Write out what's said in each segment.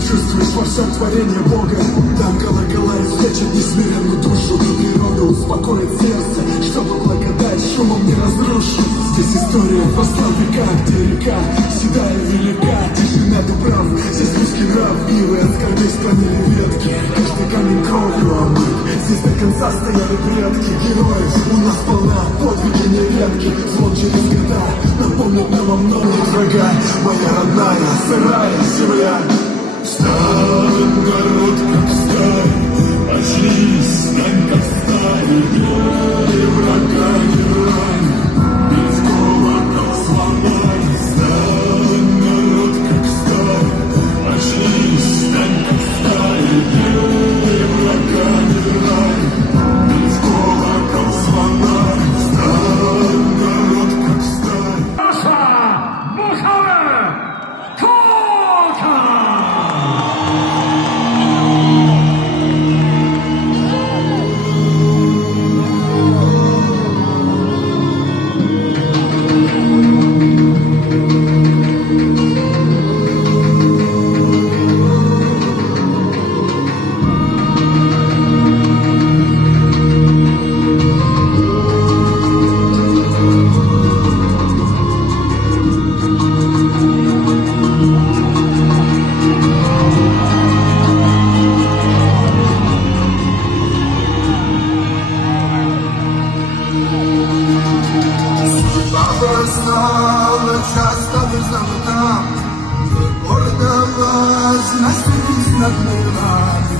чувствуешь во всем творении Бога. Там колокола излечат несмиренную душу. Природа успокоит сердце, чтобы благодать шумом не разрушу. Здесь история прошла века, где река седая велика. Тишина дубрав, здесь русский нрав. Ивы от скорбей склонили ветки, каждый камень кровью омыт. Здесь до конца стояли предки. Героев у нас полна, подвиги нередки. Звон через года напомнит нам о многих врага. Моя родная, сырая земля. Встань, народ, как сталь, очнись, стань, как сталь. И врага не рань, бить колокол сломай. Встань, народ, как сталь, очнись, стань, как сталь. И врага не рань, бить колокол сломай. Встань, народ, как сталь. Часто вызовна, гордо возносились над мирами.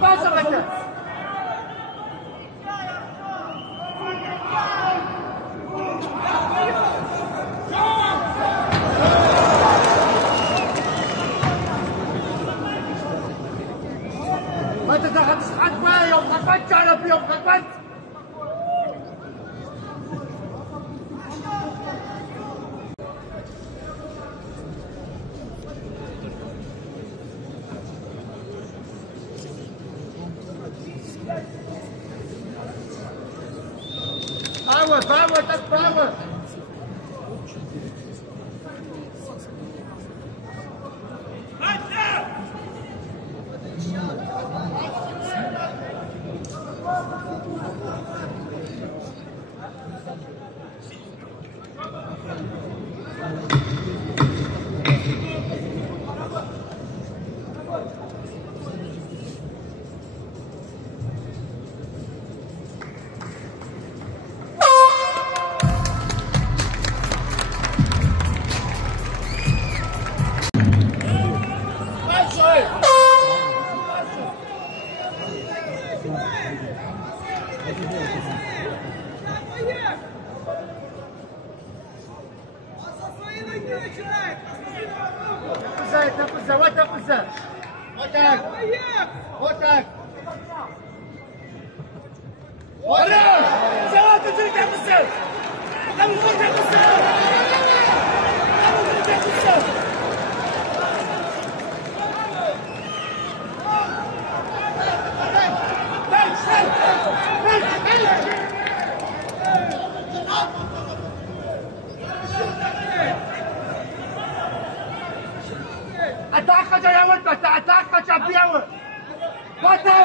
Passa, Raquel! ما تتحدث معي يوم خفت على بيوم خفت. Power, that's power. Ataca ya vuelta, ataca campeón. ¡Bota!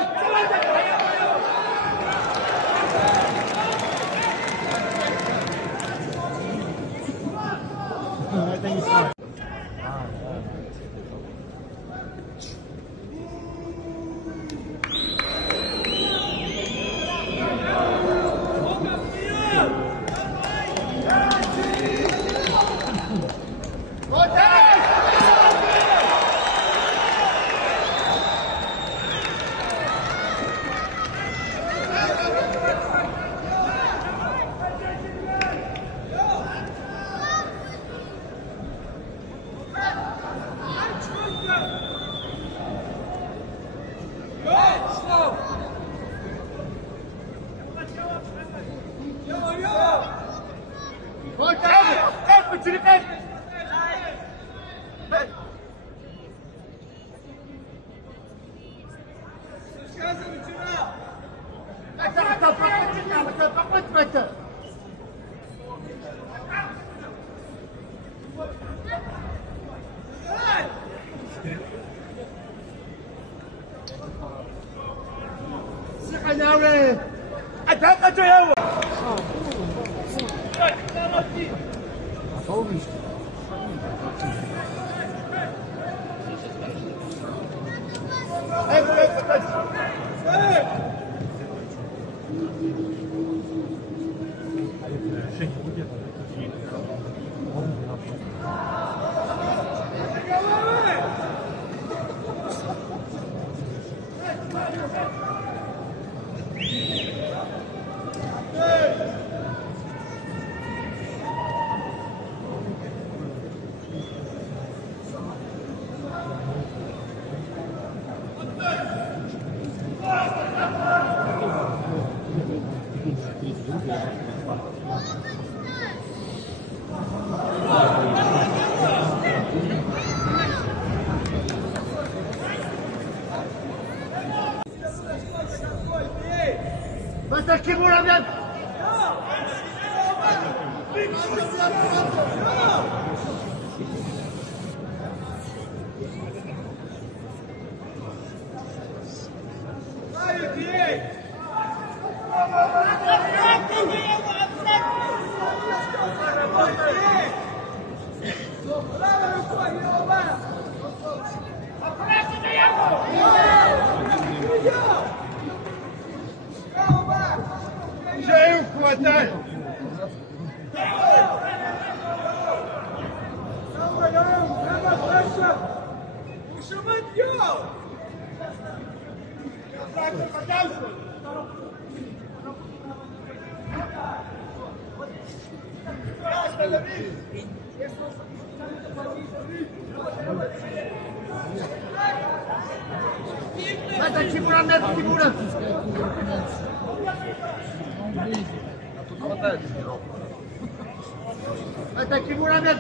это? Саханаре! Атака твоя! Ataque Moravian! Cheio com a tarde! Это Тимура, нет, Тимура! Это Тимура, нет!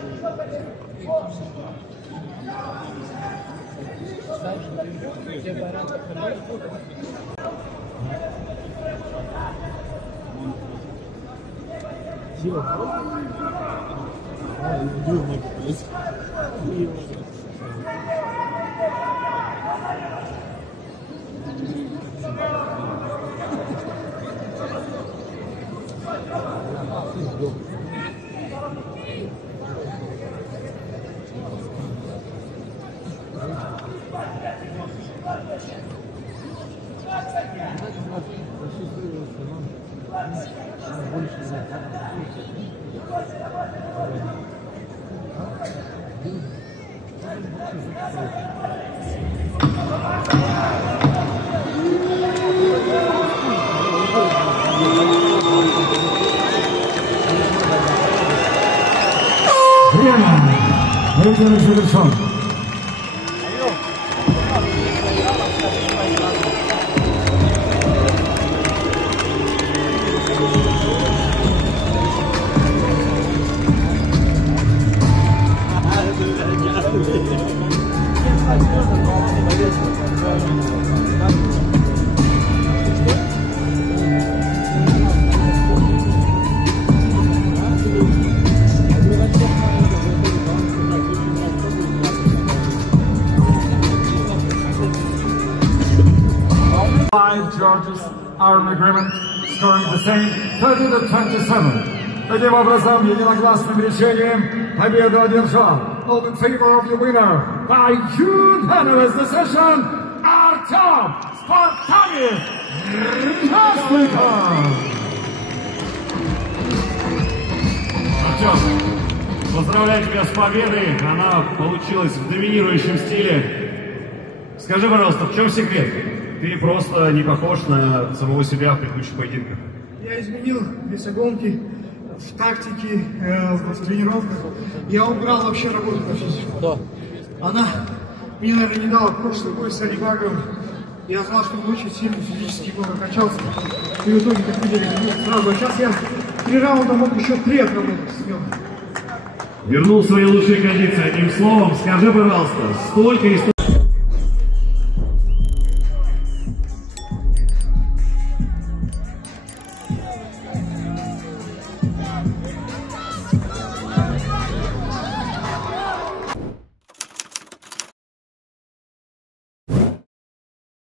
Поединок завершен. Five judges are in agreement, scoring the same 30-27. Таким образом, единогласным решением победу одержал in favor of the winner by unanimous decision, Artem Spartayev Ryazlikov. Артем, поздравляю тебя с победой. Она получилась в доминирующем стиле. Скажи, пожалуйста, в чем секрет? Ты просто не похож на самого себя в предыдущих поединках. Я изменил весогонки в тактике, в тренировках. Я убрал вообще работу на физику. Да. Она мне, наверное, не дала прошлый бой с Алибаговым. Я знал, что он очень сильно физически много качался. И в итоге, как видели, сразу. А сейчас я 3 раунда мог еще 3 отработать с ним. Вернул свои лучшие кондиции. Одним словом, скажи, пожалуйста, столько и столько.